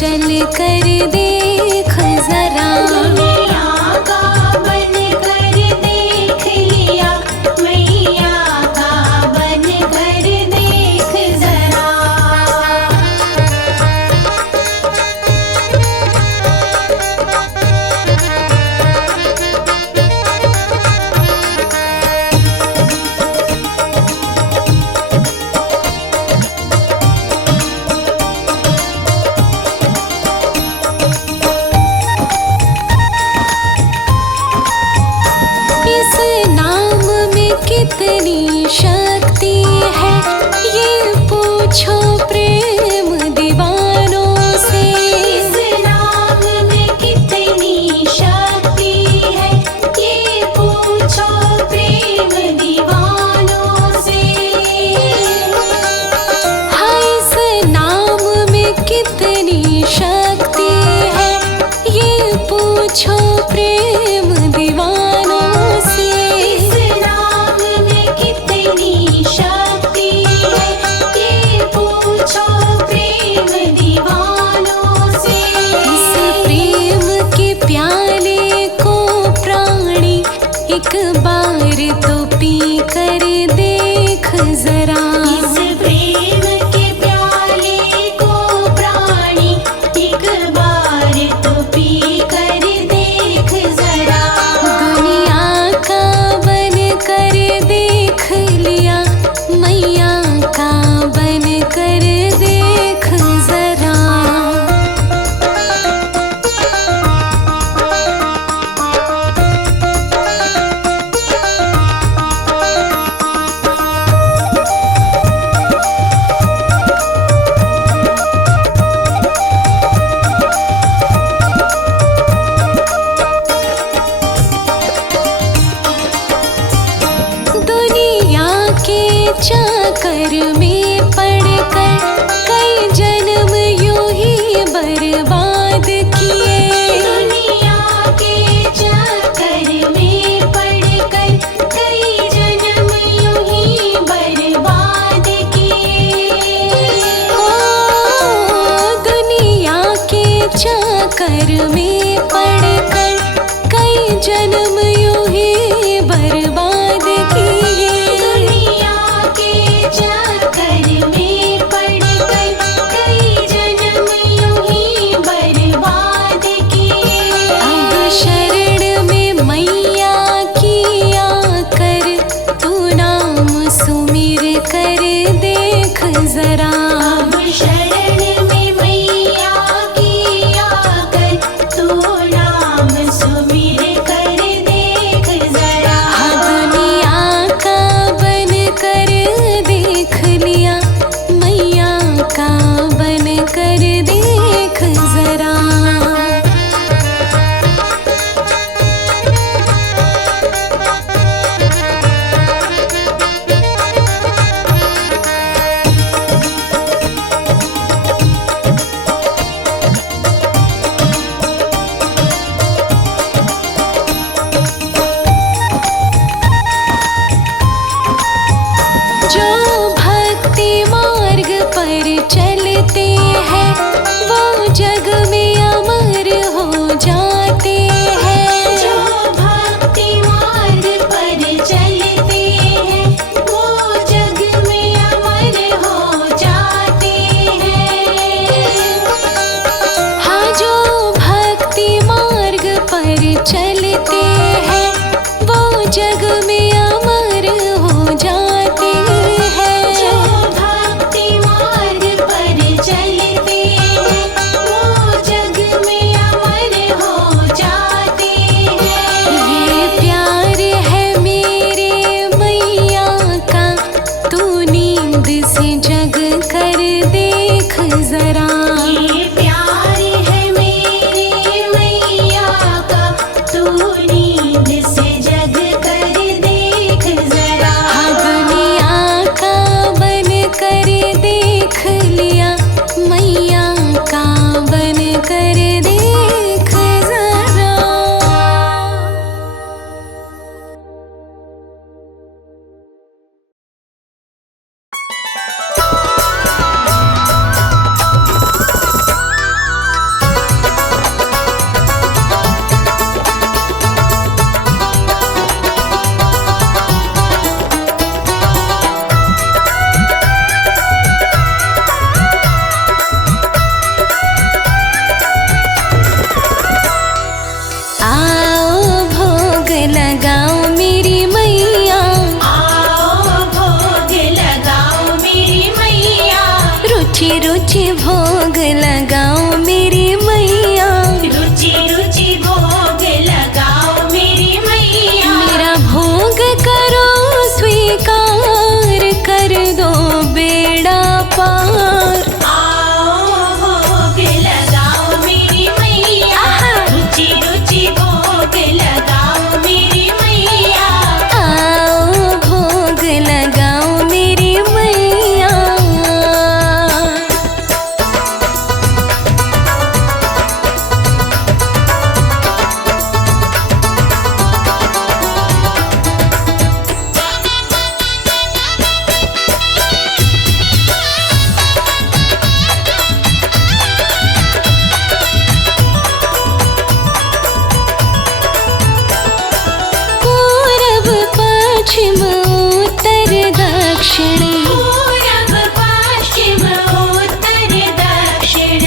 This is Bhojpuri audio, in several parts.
चल कर देख जरा। दुनिया का बन कर देख लिया, मैया का बन कर देख जरा। इस नाम में कितनी शक्ति है, ये पूछो प्रेम दीवानों से। इस नाम में कितनी शक्ति है, ये पूछो प्रेम दीवानों से। हाँ, इस नाम में कितनी शक्ति है, ये पूछो प्रेम दीवानों से। इस नाम में कितनी शक्ति है, ये पूछो प्रेम दीवानों से। इस प्रेम के प्याले को प्राणी एक बार तो पी कर देख जरा। इस प्रेम के प्याले को प्राणी एक बार तो पी कर देख जरा। दुनिया का बन कर देख लिया, मैया का बन कर देख जरा। दुनिया के चक्कर में पड़कर कई जन्म यूं ही बर्बाद किए। दुनिया के चक्कर में पड़कर कई जन्म यूं ही बर्बाद किए। ओ दुनिया के चक्कर में पड़कर कई जन्म यूं ही बर्बाद किए। दुनिया के चक्कर में पड़कर कई जन्म यूं ही बर्बाद किए। अब शरण में मैया की आकर तू नाम सुमिर कर देख जरा। अब शरण में मैया की आकर तू नाम सुमिर कर देख जरा। हाँ, दुनिया का बन कर देख लिया, मैया का बन कर देख जरा। जो भक्ति मार्ग पर चलते हैं, वो जग में अमर हो जाते हैं। जो भक्ति मार्ग पर चलते हैं, वो जग में अमर हो जाते हैं। हाँ, जो भक्ति मार्ग पर चलते हैं, वो जग में अमर हो जाते हैं। जो भक्ति मार्ग पर चलते हैं, वो जग में अमर हो जाते हैं। ये प्यार है मेरे मैया का, तू नींद से जग कर देख जरा। ये प्यार है मेरे मैया का, तू नींद से जग कर देख जरा। हाँ, दुनिया का बन कर देख लिया, मैया का बन कर देख जरा। रुचि रुचि भोग लगाओ मेरी मैया, रुचि रुचि भोग लगाओ मेरी मैया। मेरा भोग करो स्वीकार, कर दो बेड़ा पार। आओ भोग लगाओ मेरी मैया, रुचि रुचि भोग लगाओ मेरी मैया। आओ भोग लगाओ मेरी मैया। पूरब पश्चिम उत्तर दक्षिण, पूरब पश्चिम उत्तर दक्षिण।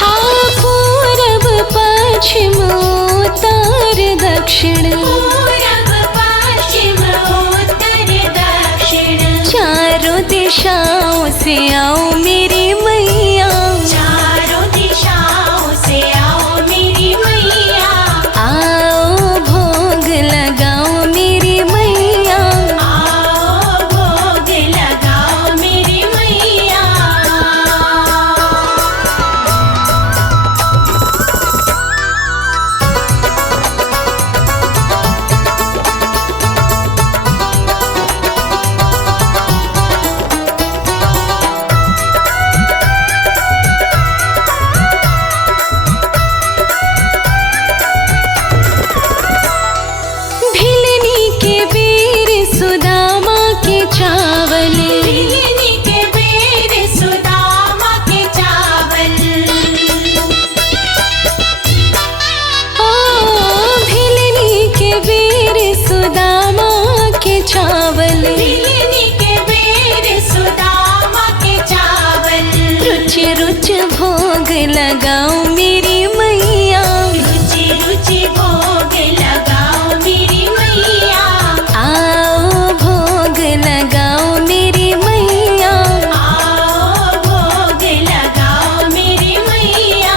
हाँ पूरब पश्चिम उत्तर दक्षिण, पूरब पश्चिम उत्तर दक्षिण। चारों दिशाओं से आओ मेरी मैया, चारों दिशाओं से आओ मेरी मैया। आओ भोग लगाओ मेरी मैया। आओ भोग लगाओ मेरी मैया। भिलनी के बेर सुदामा के चावल, भिलनी के बेर सुदामा के चावल। ओ भिलनी के बेर सुदामा के चावल, भिलनी के बेर सुदामा के चावल। रुचि रुचि भोग लगाओ मेरी मैया, रुचि रुचि भोग लगाओ मेरी मैया। आओ भोग लगाओ मेरी मैया। आओ भोग लगाओ मेरी मैया।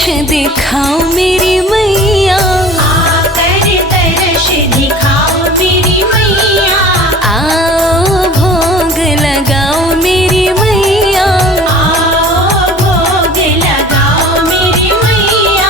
तरश दिखाओ मेरी मैया, आकर तरश दिखाओ मेरी मैया, आओ भोग लगाओ मेरी मैया। आओ भोग लगाओ मेरी मैया।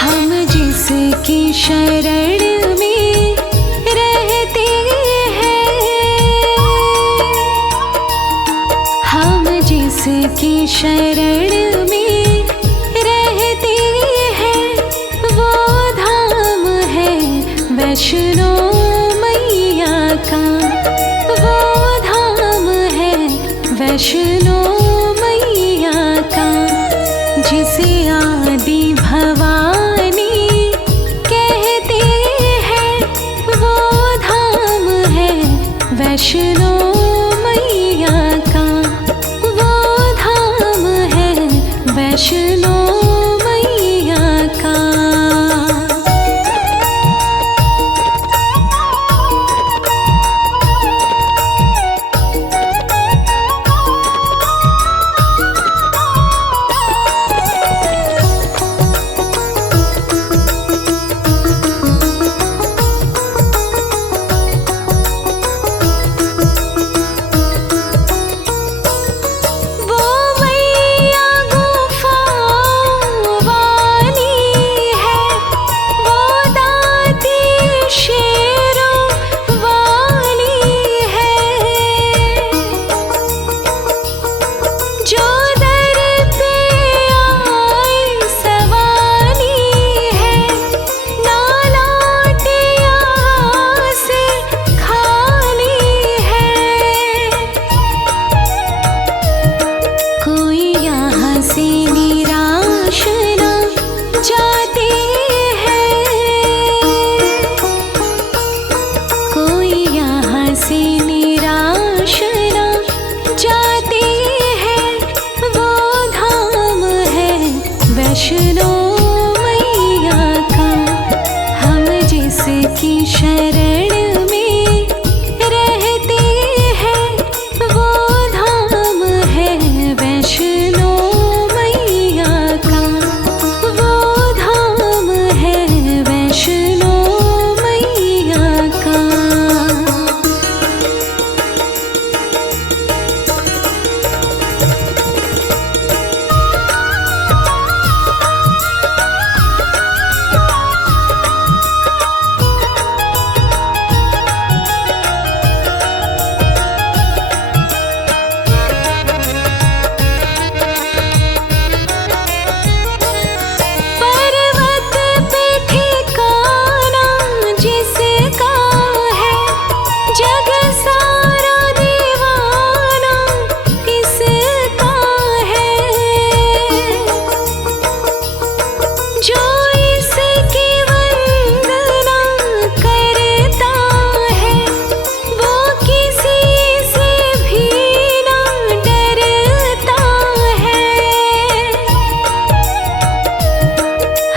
हम जिसकी शरण में रहते हैं, हम जिसकी शरण में रहते हैं, वो धाम है वैष्णो मैया का, वो धाम है वैष्णो मैया का। जिसे आदि भवानी कहते हैं, वो धाम है वैष्णो मैया का, वो धाम है वैष्णो मैया का। वो मैया गुफा वाली है, वो दाती शेरों वाली है, जो दर पे आई सवाली है, ना लौटे यहाँ से खाली है। कोई यहाँ से निराश ना जाते हैं, कोई यहाँ से निराश ना जाते हैं, वो धाम है वैष्णो मैया का। हम जिसकी शरण में रहते हैं, वो धाम है वैष्णो मैया का, वो धाम है वैष्णो मैया का। पर्वत पे ठिकाना जिसका है, जग सारा दीवाना किसका है। जो इसकी वंदना करता है, वो किसी से भी ना डरता है।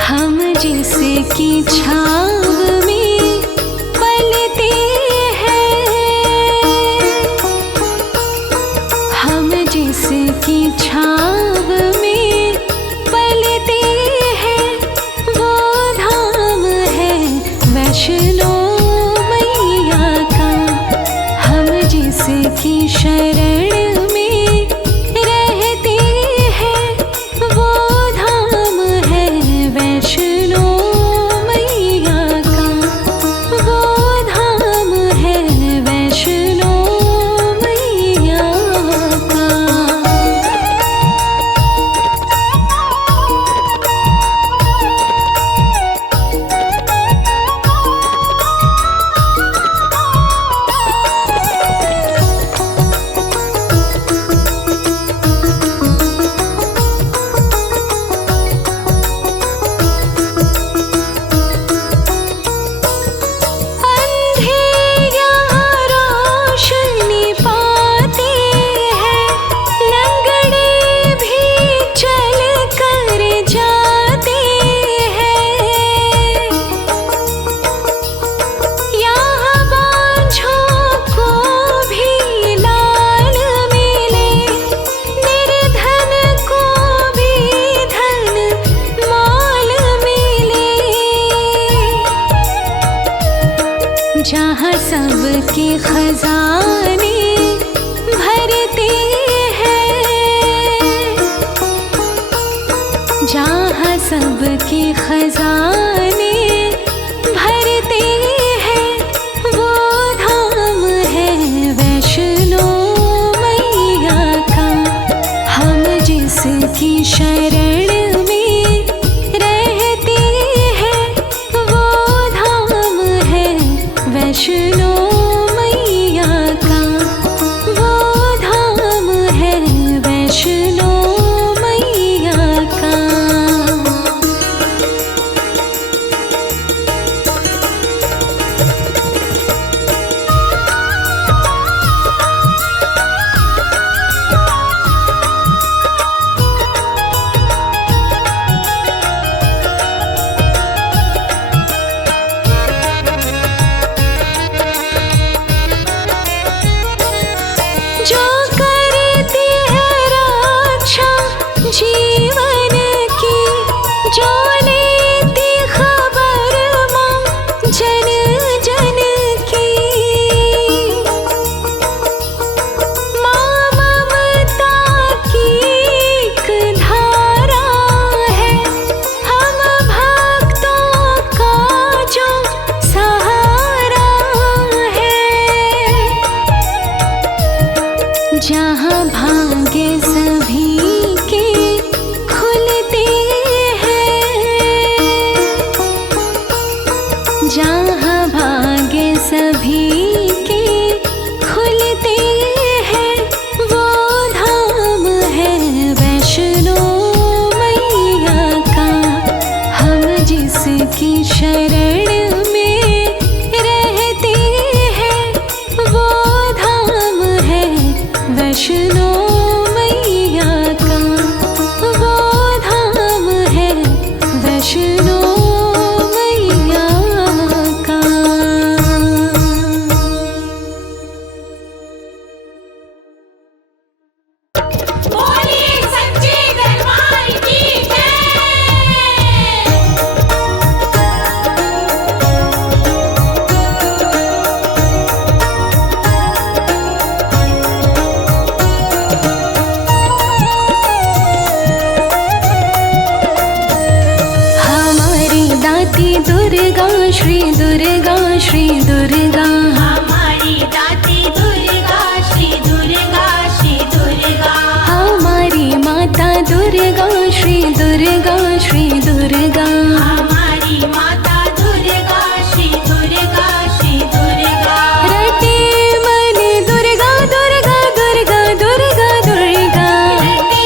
हम जिसकी छाँव में पलते हैं, हम जिसकी छाँव में पलते हैं, वो धाम है वैष्णो मैया का। हम जिसकी शरण में रहते हैं, वो धाम है वैष्णो मैया के खजाने भरते हैं, जहाँ सबके खजाने भरते हैं, वो धाम है वैष्णो मैया का। हम जिसकी शरण में रहते हैं, वो धाम है वैष्णो मैया का, वो धाम है वैष्णो मैया का। जो करती है रक्षा जीवन की, जो लेती खबर माँ जन जन की, माँ ममता की एक धारा है, हम भक्तों का जो सहारा है। जहाँ भाग्य सभी के खुलते हैं, जहाँ भाग्य सभी के खुलते हैं, वो धाम है वैष्णो मैया का। हम जिसकी शरण में रहते हैं, वो धाम है वैष्णो मैया का, वो धाम है वैष्णो मैया का। बोलिए सच्चे दरबार की जय। हमारी दाती दुर्गा श्री दुर्गा श्री दुर्गा, हमारी दाती दुर्गा श्री दुर्गा श्री दुर्गा, हमारी माता दुर्गा श्री दुर्गा श्री दुर्गा, हमारी माता दुर्गा श्री दुर्गा श्री दुर्गा। रटे मन दुर्गा दुर्गा दुर्गा दुर्गा दुर्गा, रटे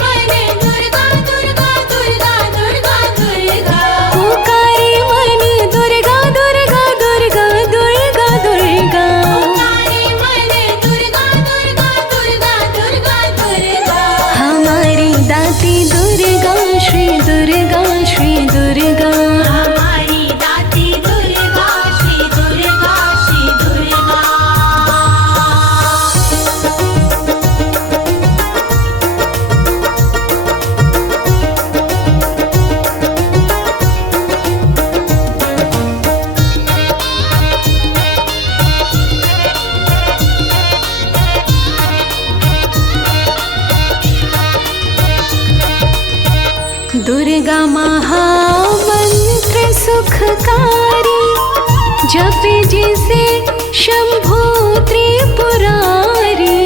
मन दुर्गा दुर्गा दुर्गा दुर्गा दुर्गा, पुकारे मन दुर्गा दुर्गा दुर्गा दुर्गा दुर्गा। पुकारे मन दुर्गा दुर्गा दुर्गा दुर्गा दुर्गा। हमारी दाती दुर्गा श्री दुर्गा श्री दुर्गा, हमारी दाती दुर्गा श्री दुर्गा श्री दुर्गा। दुर्गा महामंत्र सुखकारी, जपे जिसे शंभु त्रिपुरारी।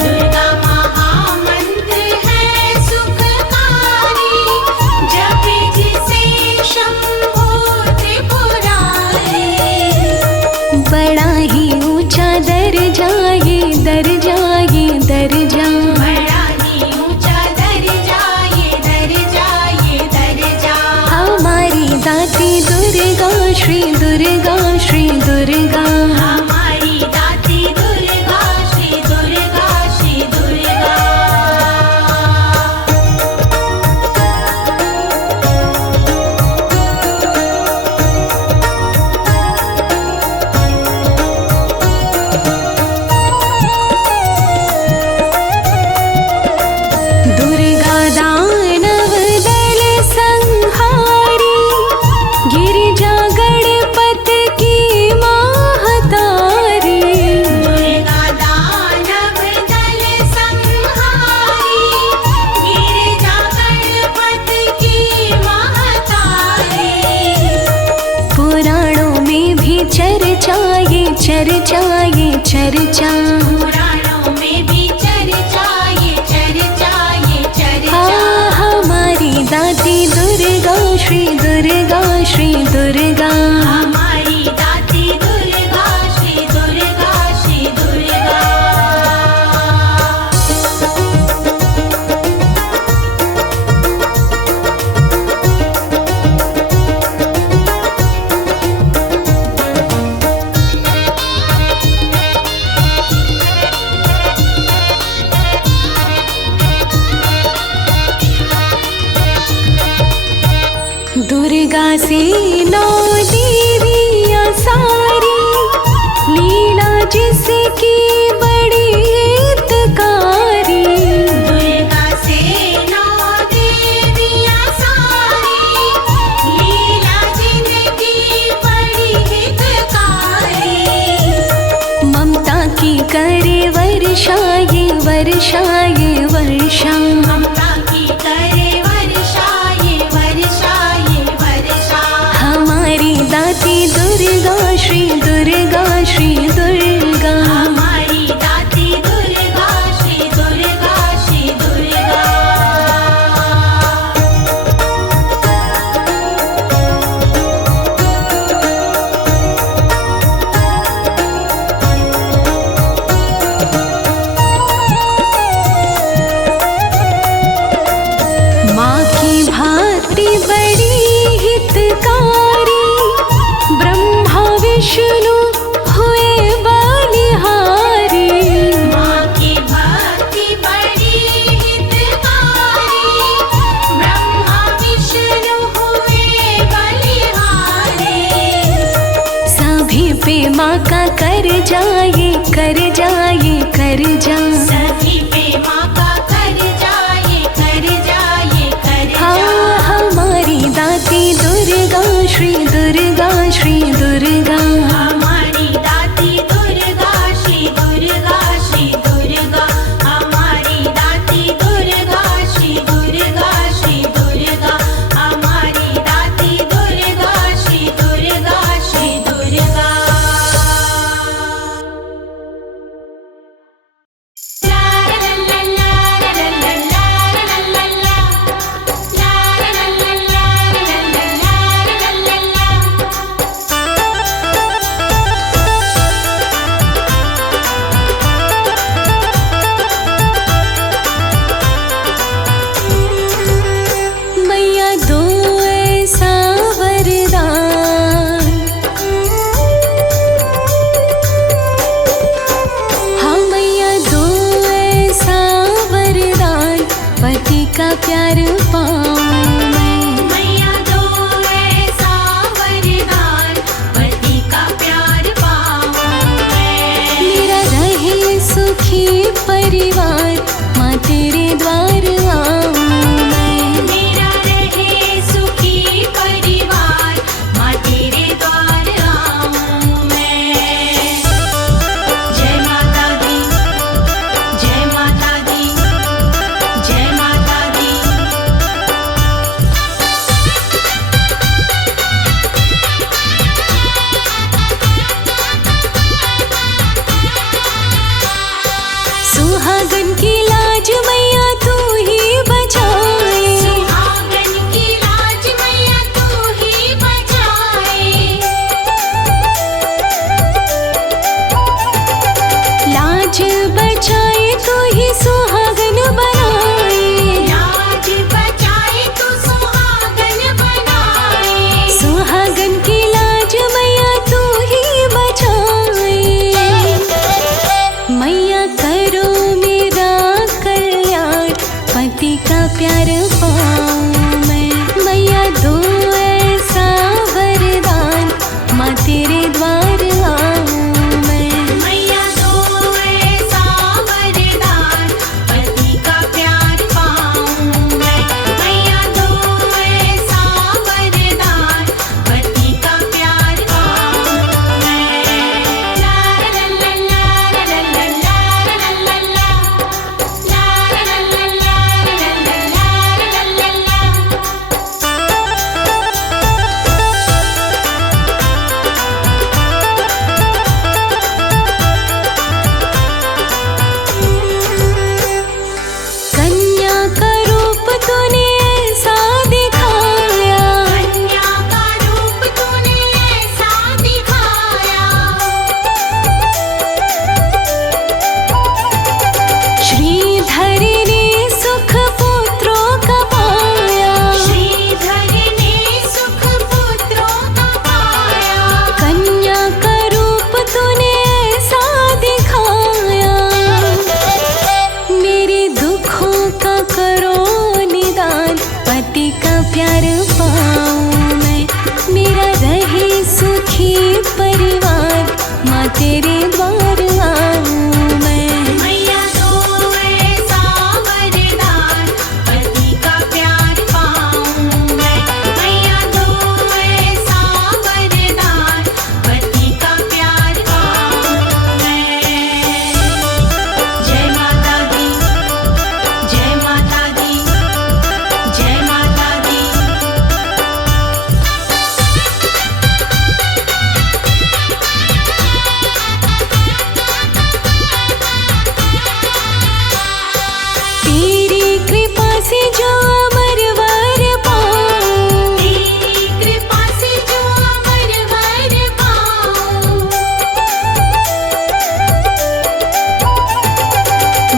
दुर्गा महामंत्र है सुखकारी, जपे जिसे शंभु त्रिपुरारी। बड़ा ही ऊंचा दर्जा ये दर्जा ये दर्जा, बड़ा ही ऊंचा दर्जा ये दर्जा ये दर्जा। हमारी दाती दुर्गा श्री दुर्गा श्री दुर्गा, हमारी दाती दुर्गा श्री दुर्गा श्री दुर्गा। दुर्गा दानव दल संहारी, गिरिजा गणपत की महतारी। चर्चा। पुराणों में भी चर्चा ये चर्चा ये चर्चा। हमारी दाती दुर्गा श्री दुर्गा श्री दुर्गा। हमारी दाती दुर्गा श्री दुर्गा श्री दुर्गा। दुर्गा से 9 देवियाँ सारी, लीला जिसकी बड़ी हितकारी। दुर्गा से 9 देवियाँ सारी, लीला जिनकी बड़ी हितकारी। ममता की करे वर्षा ये वर्षा ये वर्षा। ममता की करे वर्षा ये वर्षा ये वर्षा। हमारी दाती दुर्गा श्री दुर्गा श्री दुर्गा। हमारी दाती दुर्गा श्री दुर्गा श्री दुर्गा। माँ की भांति बड़ी हितकारी, ब्रह्मा विष्णु हुए बलिहारी। माँ की भक्ति बड़ी हितकारी, ब्रह्मा विष्णु हुए बलिहारी। सभी पे माँ का कर जाए कर जाए कर जा। सभी पे माँ का कर जाए कर जाए कर जा। हमारी दाती दुर्गा श्री दुर्गा श्री दुर्गा। हमारी दाती दुर्गा श्री दुर्गा श्री दुर्गा। हमारी दाती दुर्गा श्री दुर्गा श्री दुर्गा। हमारी दाती दुर्गा श्री दुर्गा श्री दुर्गा। ला का प्यार पाऊं मैं, मेरा रहे सुखी परिवार, माँ तेरे द्वार आऊं मैं। मैया दो ऐसा वरदान, पति का प्यार पाऊं मैं। मैया दो ऐसा वरदान, पति का प्यार पाऊं मैं। जय माता दी, जय माता दी, जय माता दी। तेरी कृपा से जो अमर वर पाऊं, तेरी कृपा से जो अमर वर पाऊं।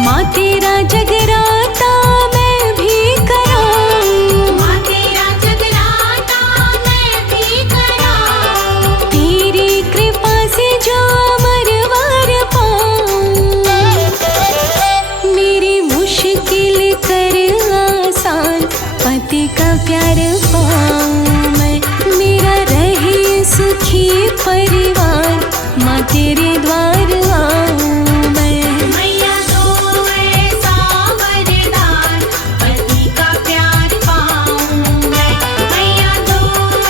माँ तेरा जगराता मैं भी कराऊं, माँ तेरा जगराता मैं भी कराऊं। तेरी कृपा से जो अमर वर पाऊं, मेरी मुश्किल कर आसान, पति का प्यार पाऊं मैं, मेरा रहे सुखी परिवार, माँ तेरे द्वार आऊं मैं। मैया दो ऐसा वरदान, पति का प्यार पाऊं मैं। मैया दो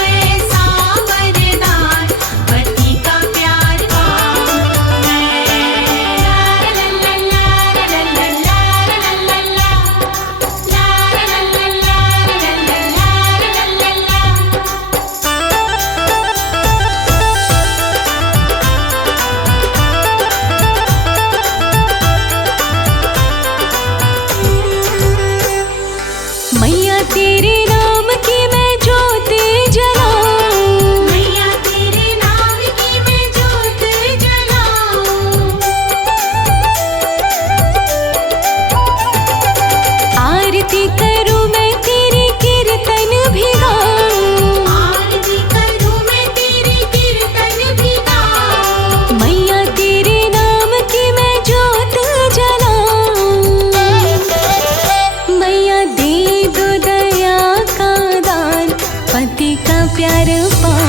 ऐसा वरदान, पति का प्यार पाऊं मैं। ला ला ला ला ला ला ला ला ला ला, ला ला ला ला ला ला ला ला। मैया तेरे नाम की मैं ज्योत जलाऊं, मैया तेरे नाम की मैं ज्योत जलाऊं। आरती करूं मैं तेरी कीर्तन भी गाऊं, आरती करूं मैं तेरी कीर्तन भी गाऊं। मैया तेरे नाम की मैं ज्योत जलाऊं, मैया दे दो दया का दान, पति का प्यार पाऊं।